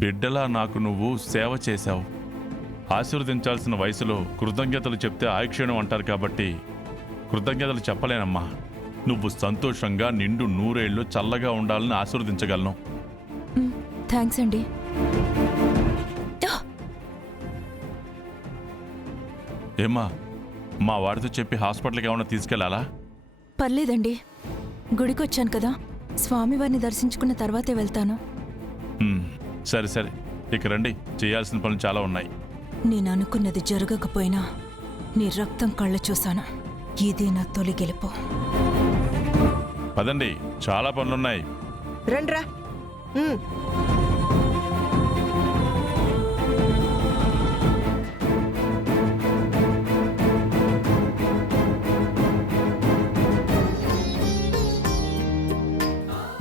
బిడ్డలా నాకు నువ్వు సేవ చేశావు. ఆశీర్వదించాల్సిన వయసులో కృతజ్ఞతలు చెప్తే ఆయుక్షీణం అంటారు కాబట్టి కృతజ్ఞతలు చెప్పలేనమ్మా. నువ్వు సంతోషంగా నిండు నూరేళ్లు చల్లగా ఉండాలని ఆశీర్వదించగలను. థ్యాంక్స్ అండి. ఏమ్మా, మా వాడితో చెప్పి హాస్పిటల్కి ఏమన్నా తీసుకెళ్లాలా? పర్లేదండి, గుడికొచ్చాను కదా, స్వామివారిని దర్శించుకున్న తర్వాతే వెళ్తాను. సరే సరే, ఇక రండి, చేయాల్సిన పనులు చాలా ఉన్నాయి. నేను అనుకున్నది జరగకపోయినా నీ రక్తం కళ్ళు చూశాను. ఇదే నా తొలి గెలుపు. పదండి, చాలా పనులున్నాయి. రండ్రా.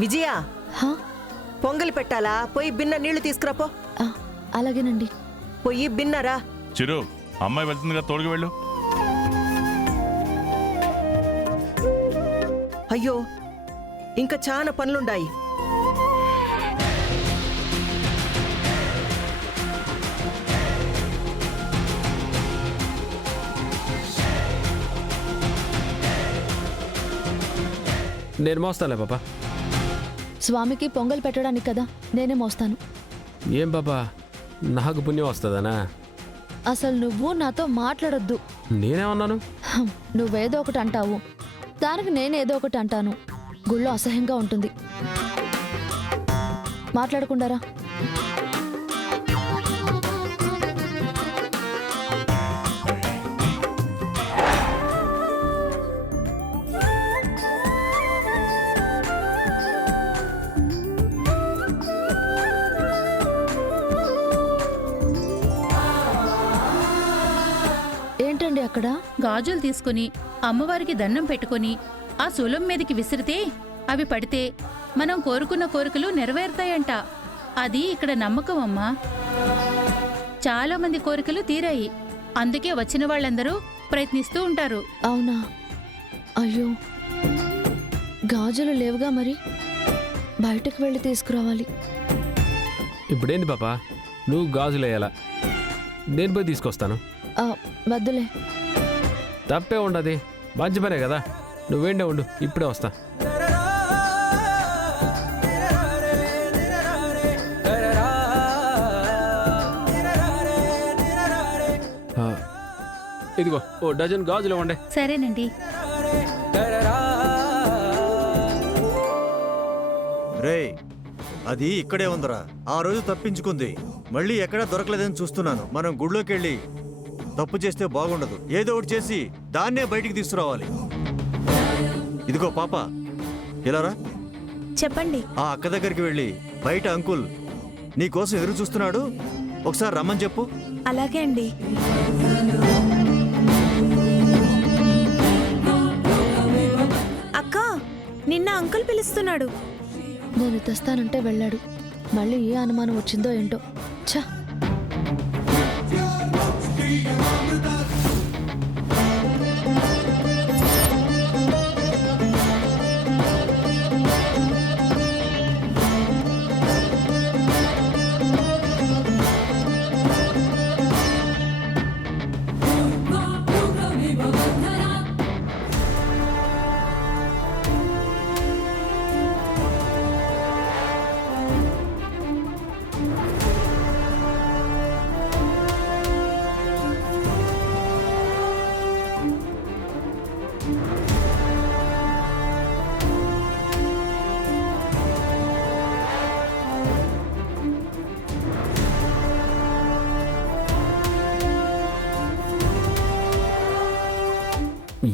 విజయ, పొంగలి పెట్టాలా? పోయి బిన్న నీళ్లు తీసుకురాపో. అలాగేనండి. పోయి బిన్నరా. చిరు, అమ్మాయి వెళ్తుందిగా, తోడుకు వెళ్ళు. అయ్యో, ఇంకా చాలా పనులుండాయి. నేను మోస్తాలే పాపా. స్వామికి పొంగల్ పెట్టడానికి కదా నేనే మోస్తాను. ఏం పాపా, నాకు పుణ్యం వస్తుందనా? అసలు నువ్వు నాతో మాట్లాడొద్దు. నేనేమన్నాను? నువ్వేదో ఒకటి అంటావు, దానికి నేనేదో ఒకటి అంటాను. గుళ్ళో అసహ్యంగా ఉంటుంది. మాట్లాడకుండారా. ఏంటండి అక్కడ? గాజులు తీసుకుని అమ్మవారికి దండం పెట్టుకుని ఆ శూలం మీదకి విసిరితే అవి పడితే మనం కోరుకున్న కోరికలు నెరవేరుతాయంట. అది ఇక్కడ నమ్మకం అమ్మా. చాలా మంది కోరికలు తీరాయి, అందుకే వచ్చిన వాళ్ళందరూ ప్రయత్నిస్తూ ఉంటారు. అవునా? అయ్యో, గాజులు లేవుగా, మరి బయటకు వెళ్ళి తీసుకురావాలి. ఇప్పుడేంది పాపా, నువ్వు గాజులేయాలా? నేను పోయి తీసుకొస్తాను. వద్దులే. తప్పే ఉండదు, మంచి పనే కదా. నువ్వేండే ఉండు, ఇప్పుడే వస్తా. ఇదిగో ఓ డజన్ గాజులు ఇవ్వండి. సరేనండి. రే, అది ఇక్కడే ఉందరా. ఆ రోజు తప్పించుకుంది, మళ్ళీ ఎక్కడా దొరకలేదని చూస్తున్నాను. మనం గుడిలోకి వెళ్ళి తప్పు చేస్తే బాగుండదు. ఏదో ఒకటి చేసి దాన్నే బయటికి తీసుకురావాలి. ఇదిగో పాప, ఇలారా. చెప్పండి. ఆ అక్క దగ్గరికి వెళ్ళి, బయట అంకుల్ నీకోసం ఎదురు చూస్తున్నాడు, ఒకసారి రమ్మని చెప్పు. అలాగే అండి. అక్క, నిన్న అంకుల్ పిలుస్తున్నాడు. నేను తెస్తానంటే వెళ్ళాడు. మళ్ళీ ఏ అనుమానం వచ్చిందో ఏంటో. ఛ!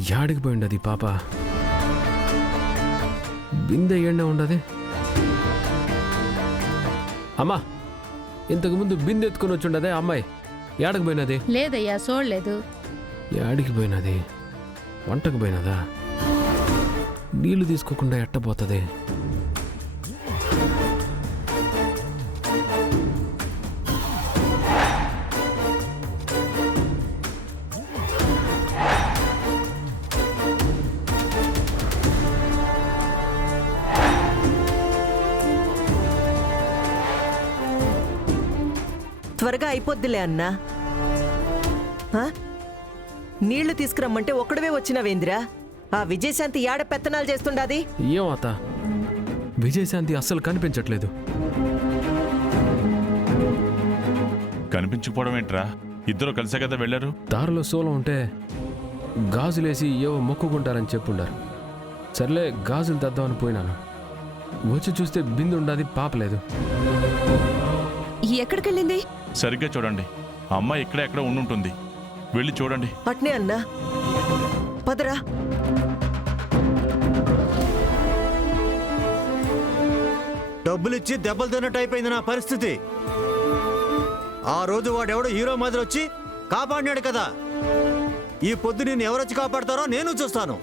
యాడికి పోయింది అది పాప? బిందె ఎండ ఉండదు. అమ్మా, ఇంతకుముందు బిందె ఎత్తుకుని వచ్చి ఉండదే అమ్మాయి, యాడికి పోయినది? లేదయ్యా, చూడలేదు. యాడికి పోయినది? వంటకు పోయినదా? నీళ్లు తీసుకోకుండా ఎట్టబోతుంది? త్వరగా అయిపోద్దిలే అన్నా. ఆ? నీళ్లు తీసుకురమ్మంటే ఒక్కడవే వచ్చినావేందిరా? ఆ విజయశాంతి యాడ పెత్తనాలు చేస్తుండాది? ఏం అత్త, విజయశాంతి అస్సలు కనిపించట్లేదు. కనిపించకపోవడం ఏంట్రా? ఇద్దరు కలిసే కదా వెళ్ళారు. దారిలో సోలం ఉంటే గాజులేసి ఏవో మొక్కుకుంటారని చెప్పుండారు. సర్లే గాజులు తెద్దామని పోయినాను. వచ్చి చూస్తే బిందు ఉండాది, పాపలేదు. ఎక్కడికెళ్ళింది? సరిగ్గా చూడండి, అమ్మ ఇక్కడ ఎక్కడ ఉండుంటుంది. వెళ్ళి చూడండి. అట్నే అన్నా, పదరా. డబ్బులిచ్చి దెబ్బలు తిన్నట్టు అయిపోయింది నా పరిస్థితి. ఆ రోజు వాడెవడో హీరో మాదిరి వచ్చి కాపాడినాడు కదా. ఈ పొద్దు నేను ఎవరొచ్చి కాపాడతారో నేను చూస్తాను.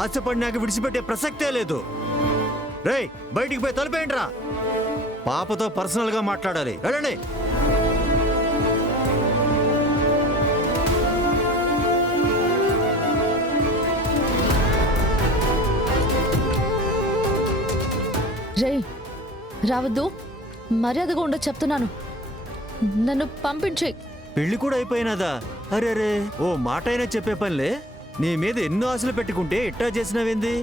ఆశపడినాక విడిచిపెట్టే ప్రసక్తే లేదు. రేయ్, బయటికి పోయి తలుపేయండిరా. పాపతో పర్సనల్గా మాట్లాడాలి. వెళ్ళండి. రేయ్, రావద్దు. మర్యాదగా ఉండదు చెప్తున్నాను. నన్ను పంపించే. పెళ్లి కూడా అయిపోయినదా? అరే, ఓ మాట అయినా చెప్పే పనిలే. నీ మీద ఎన్నో ఆశలు పెట్టుకుంటే ఇట్టా చేసినావేంది?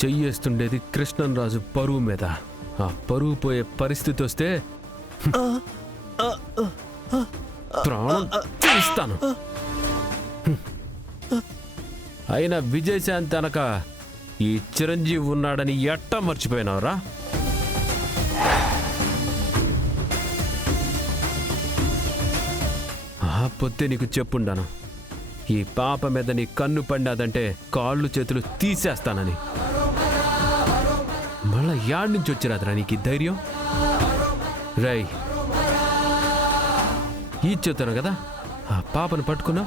చెయ్యేస్తుండేది కృష్ణంరాజు పరువు మీద. ఆ పరువు పోయే పరిస్థితి వస్తే ప్రాణం తీస్తాను. అయినా విజయశాంతి అనక ఈ చిరంజీవి ఉన్నాడని ఎట్టా మర్చిపోయినావురా? ఆ పొద్దే నీకు చెప్పుండాను, ఈ పాప మీద నీ కన్ను పండాదంటే కాళ్ళు చేతులు తీసేస్తానని. మళ్ళా యాడ్ నుంచి వచ్చిరాదరా నీకు ఈ ధైర్యం? రై, ఈ చెప్తాను కదా, ఆ పాపను పట్టుకున్నా